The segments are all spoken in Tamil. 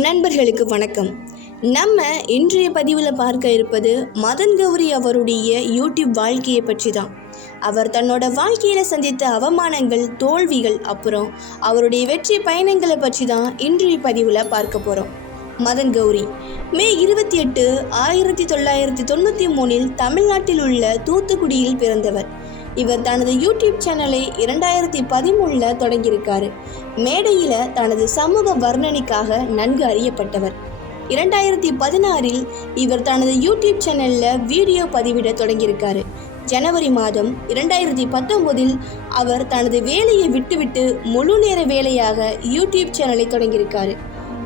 நண்பர்களுக்கு வணக்கம். நம்ம இன்றைய பதிவில் பார்க்க இருப்பது மதன் கௌரி அவருடைய யூடியூப் வாழ்க்கையை பற்றி தான். அவர் தன்னோட வாழ்க்கையில் சந்தித்த அவமானங்கள், தோல்விகள், அப்புறம் அவருடைய வெற்றி பயணங்களை பற்றி தான் இன்றைய பதிவில் பார்க்க போகிறோம். மதன் கௌரி மே 28, 1993 தமிழ்நாட்டில் உள்ள தூத்துக்குடியில் பிறந்தவர். இவர் தனது யூடியூப் சேனலை 2013 தொடங்கியிருக்காரு. மேடையில் தனது சமூக வர்ணனைக்காக நன்கு அறியப்பட்டவர். 2016 இவர் தனது யூடியூப் சேனலில் வீடியோ பதிவிட தொடங்கியிருக்காரு. ஜனவரி மாதம் 2019 அவர் தனது வேலையை விட்டுவிட்டு முழு நேர வேலையாக யூடியூப் சேனலை தொடங்கியிருக்காரு.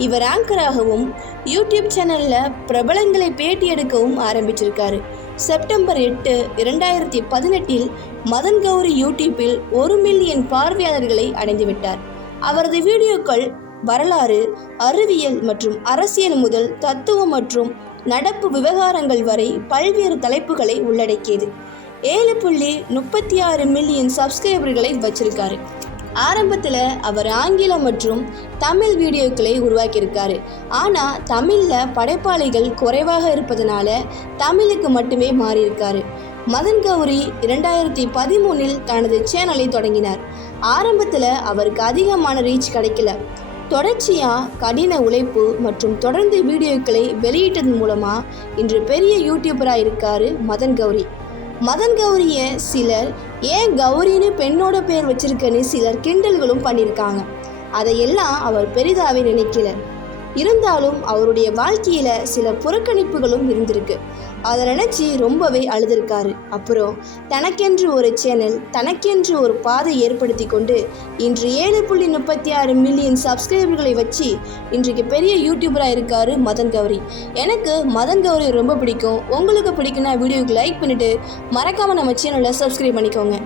இவர் ஆங்கராகவும் யூடியூப் சேனலில் பிரபலங்களை பேட்டி எடுக்கவும் ஆரம்பிச்சிருக்காரு. செப்டம்பர் 8, 2018 மதன் கௌரி யூடியூப்பில் 1 மில்லியன் பார்வையாளர்களை அடைந்துவிட்டார். அவரது வீடியோக்கள் வரலாறு, அறிவியல் மற்றும் அரசியல் முதல் தத்துவம் மற்றும் நடப்பு விவகாரங்கள் வரை பல்வேறு தலைப்புகளை உள்ளடக்கியது. 7.36 மில்லியன் சப்ஸ்கிரைபர்களை வச்சிருக்காரு. ஆரம்பத்தில் அவர் ஆங்கிலம் மற்றும் தமிழ் வீடியோக்களை உருவாக்கியிருக்காரு. ஆனால் தமிழில் படைப்பாளிகள் குறைவாக இருப்பதனால தமிழுக்கு மட்டுமே மாறியிருக்காரு. மதன் கௌரி 2013 தனது சேனலை தொடங்கினார். ஆரம்பத்தில் அவருக்கு அதிகமான ரீச் கிடைக்கல. தொடர்ச்சியாக கடின உழைப்பு மற்றும் தொடர்ந்து வீடியோக்களை வெளியிட்டதன் மூலமாக இன்று பெரிய யூடியூபராக இருக்கார் மதன் கௌரி. மதன் கௌரியை சிலர் ஏன் கௌரின்னு பெண்ணோட பேர் வச்சிருக்கன்னு சிலர் கிண்டல்களும் பண்ணியிருக்காங்க. அதையெல்லாம் அவர் பெரிதாவே நினைக்கல. இருந்தாலும் அவருடைய வாழ்க்கையில் சில புறக்கணிப்புகளும் இருந்திருக்கு. அதை நினச்சி ரொம்பவே அழுதுருக்காரு. அப்புறம் தனக்கென்று ஒரு சேனல், தனக்கென்று ஒரு பாதை ஏற்படுத்தி கொண்டு இன்று 7.36 மில்லியன் சப்ஸ்கிரைபர்களை வச்சு இன்றைக்கு பெரிய யூடியூபராக இருக்கார் மதன் கௌரி. எனக்கு மதன் கௌரி ரொம்ப பிடிக்கும். உங்களுக்கு பிடிக்குன்னா வீடியோவுக்கு லைக் பண்ணிவிட்டு மறக்காமல் நம்ம சேனலை சப்ஸ்கிரைப் பண்ணிக்கோங்க.